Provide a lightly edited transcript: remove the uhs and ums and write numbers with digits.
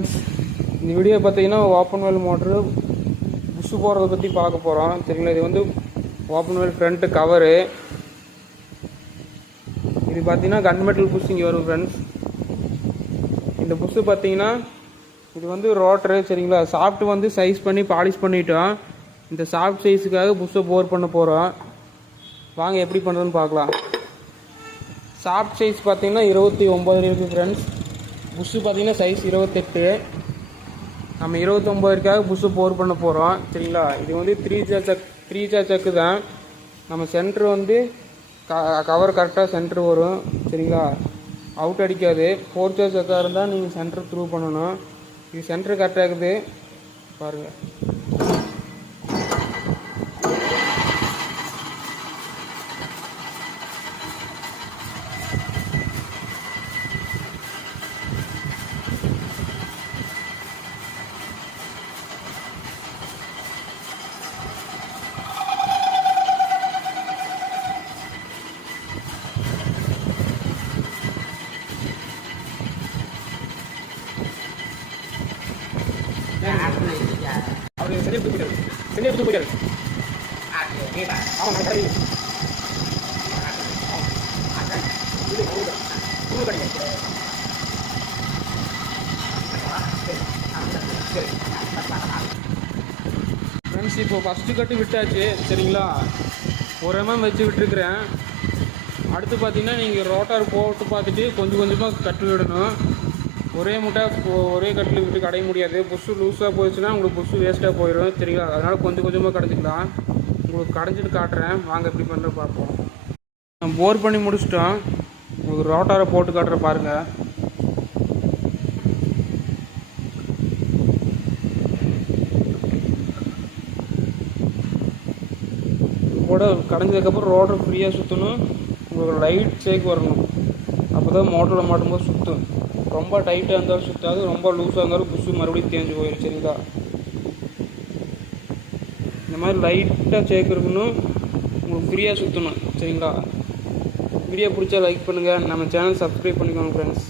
இந்த வீடியோ பார்த்தீங்கன்னா open well motor push போகிறத பற்றி பார்க்க போகிறோம். சரிங்களா, இது வந்து ஓப்பன் வெல் ஃப்ரண்ட்டு கவரு. இது பார்த்தீங்கன்னா கன்மெட்டல் புஷ் இங்கே வரும் ஃப்ரெண்ட்ஸ். இந்த புஷ்ஷு பார்த்தீங்கன்னா இது வந்து ரோட்டரு. சரிங்களா, சாஃப்ட் வந்து சைஸ் பண்ணி பாலிஷ் பண்ணிட்டோம். இந்த சாஃப்ட் சைஸுக்காக புஷ்ஷை போர் பண்ண போகிறோம். வாங்க எப்படி பண்ணுறதுன்னு பார்க்கலாம். சாஃப்ட் சைஸ் பார்த்தீங்கன்னா 29 இருக்குது ஃப்ரெண்ட்ஸ். புஷ்ஷு பார்த்தீங்கன்னா சைஸ் 28. நம்ம 29க்காக புஷ்ஷு போர் பண்ண போகிறோம். சரிங்களா, இது வந்து த்ரீ ஜா சக்கு தான். நம்ம சென்ட்ரு வந்து கவர் கரெக்டாக சென்ட்ரு வரும். சரிங்களா, அவுட் அடிக்காது. 4 ஜா சக்காக இருந்தால் நீங்கள் சென்ட்ரு த்ரூ பண்ணணும். இது சென்ட்ரு கரெக்டாக இருக்குது பாருங்கள். அவர் சென்னை போயிட்டாரு. ஆமாம் கடை ஃப்ரெண்ட்ஸ். இப்போ ஃபஸ்ட்டு கட்டு விட்டாச்சு. சரிங்களா, ஒரு வச்சு விட்டுருக்குறேன். அடுத்து பார்த்தீங்கன்னா நீங்கள் ரோட்டார் போட்டு பார்த்துட்டு கொஞ்சம் கொஞ்சமாக கட்டு விடணும். ஒரே கட்டில் விட்டு கடைய முடியாது. புஷ்ஷு லூஸாக போயிடுச்சுன்னா உங்களுக்கு புஷ்ஷு வேஸ்ட்டாக போயிடும். சரிங்களா, அதனால் கொஞ்சம் கொஞ்சமாக கடைஞ்சிக்கலாம். உங்களுக்கு கடைஞ்சிட்டு காட்டுறேன், வாங்க எப்படி பண்ணுற பார்ப்போம். நான் போர் பண்ணி முடிச்சிட்டோம். உங்களுக்கு ரோட்டாரை போட்டு காட்டுற பாருங்கள். கூட கடைஞ்சதுக்கப்புறம் ரோட்டர் ஃப்ரீயாக சுற்றணும். உங்களுக்கு லைட் ஷேக் வரணும். அப்போ தான் மோட்டரில் மாட்டும்போது சுற்றும். ரொம்ப டைட்டாக இருந்தாலும் சுற்றாது, ரொம்ப லூஸாக இருந்தாலும் புஷ்ஷு மறுபடியும் தேஞ்சு போயிடும். சரிங்களா, இந்த மாதிரி லைட்டாக ஷேக் இருக்கணும். உங்களுக்கு ஃப்ரீயாக சுற்றணும். சரிங்களா, வீடியோ பிடிச்சா லைக் பண்ணுங்கள். நம்ம சேனல் சப்ஸ்கிரைப் பண்ணிக்கோங்க ஃப்ரெண்ட்ஸ்.